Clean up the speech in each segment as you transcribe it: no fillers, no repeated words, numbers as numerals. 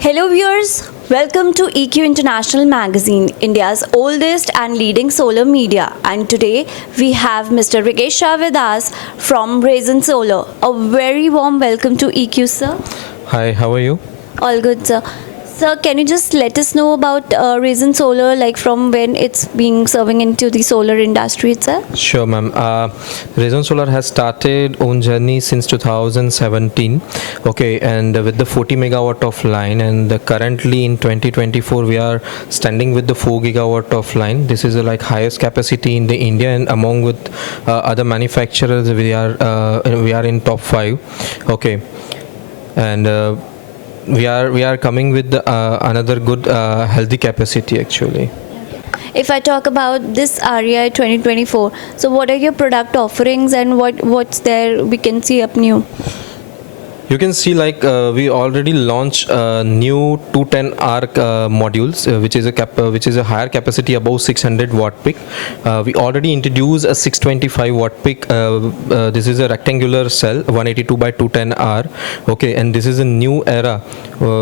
Hello viewers, welcome to EQ International Magazine, India's oldest and leading solar media. And today we have Mr. Rikesh Shah with us from Raisin Solar. A very warm welcome to EQ, sir. Hi, how are you? All good, sir. Sir, can you just let us know about Raisin Solar, like from when it's being serving into the solar industry itself? Sure, ma'am. Raison Solar has started own journey since 2017. Okay, and with the 40 megawatt of line, and currently in 2024 we are standing with the 4 gigawatt of line. This is like highest capacity in the India, and among with other manufacturers we are in top 5. Okay, and we are coming with another good healthy capacity actually. If I talk about this REI 2024, so what are your product offerings and what's there we can see up new? You can see like we already launched new 210R modules, which is a higher capacity above 600 watt peak. We already introduced a 625 watt peak. This is a rectangular cell 182 by 210R. Okay, and this is a new era.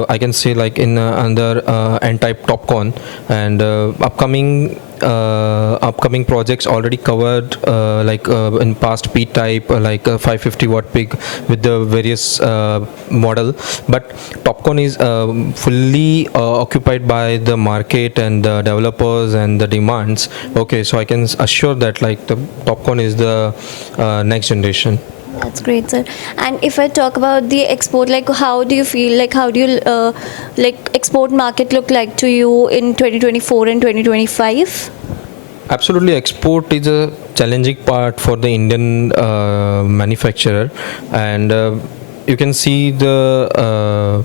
I can say like in under N-type TOPCon, and upcoming projects already covered in past P-type 550 watt peak with the various model, but TOPCon is fully occupied by the market and the developers and the demands. Okay, so I can assure that like the TOPCon is the next generation. That's great, sir. And if I talk about the export, like how do you feel, like how do you export market look like to you in 2024 and 2025? Absolutely, export is a challenging part for the Indian manufacturer, and you can see the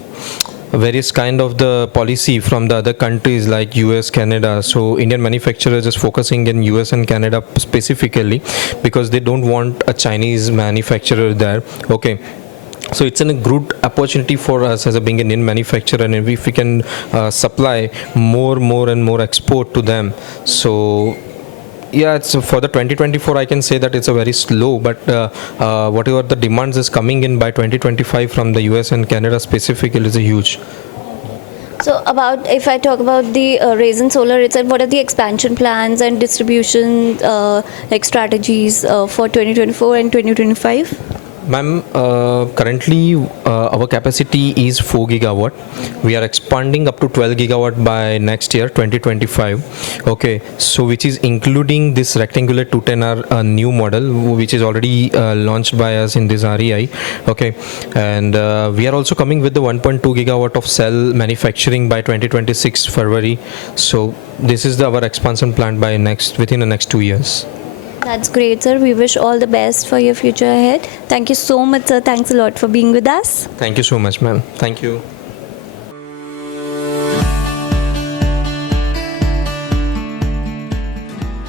various kind of the policy from the other countries like US, Canada. So Indian manufacturers is focusing in US and Canada specifically because they don't want a Chinese manufacturer there. Okay, so it's a good opportunity for us as a being an Indian manufacturer, and if we can supply more and more export to them. So yeah, it's for the 2024 I can say that it's a very slow, but whatever the demands is coming in by 2025 from the US and Canada specifically is a huge. So about, if I talk about the Raisin Solar itself, what are the expansion plans and distribution strategies for 2024 and 2025? Ma'am, currently our capacity is 4 gigawatt. We are expanding up to 12 gigawatt by next year 2025. Okay, so which is including this rectangular 210R new model which is already launched by us in this REI. Okay, and we are also coming with the 1.2 gigawatt of cell manufacturing by 2026 February. So this is our expansion plan by within the next 2 years. That's great, sir. We wish all the best for your future ahead. Thank you so much, sir. Thanks a lot for being with us. Thank you so much, ma'am. Thank you.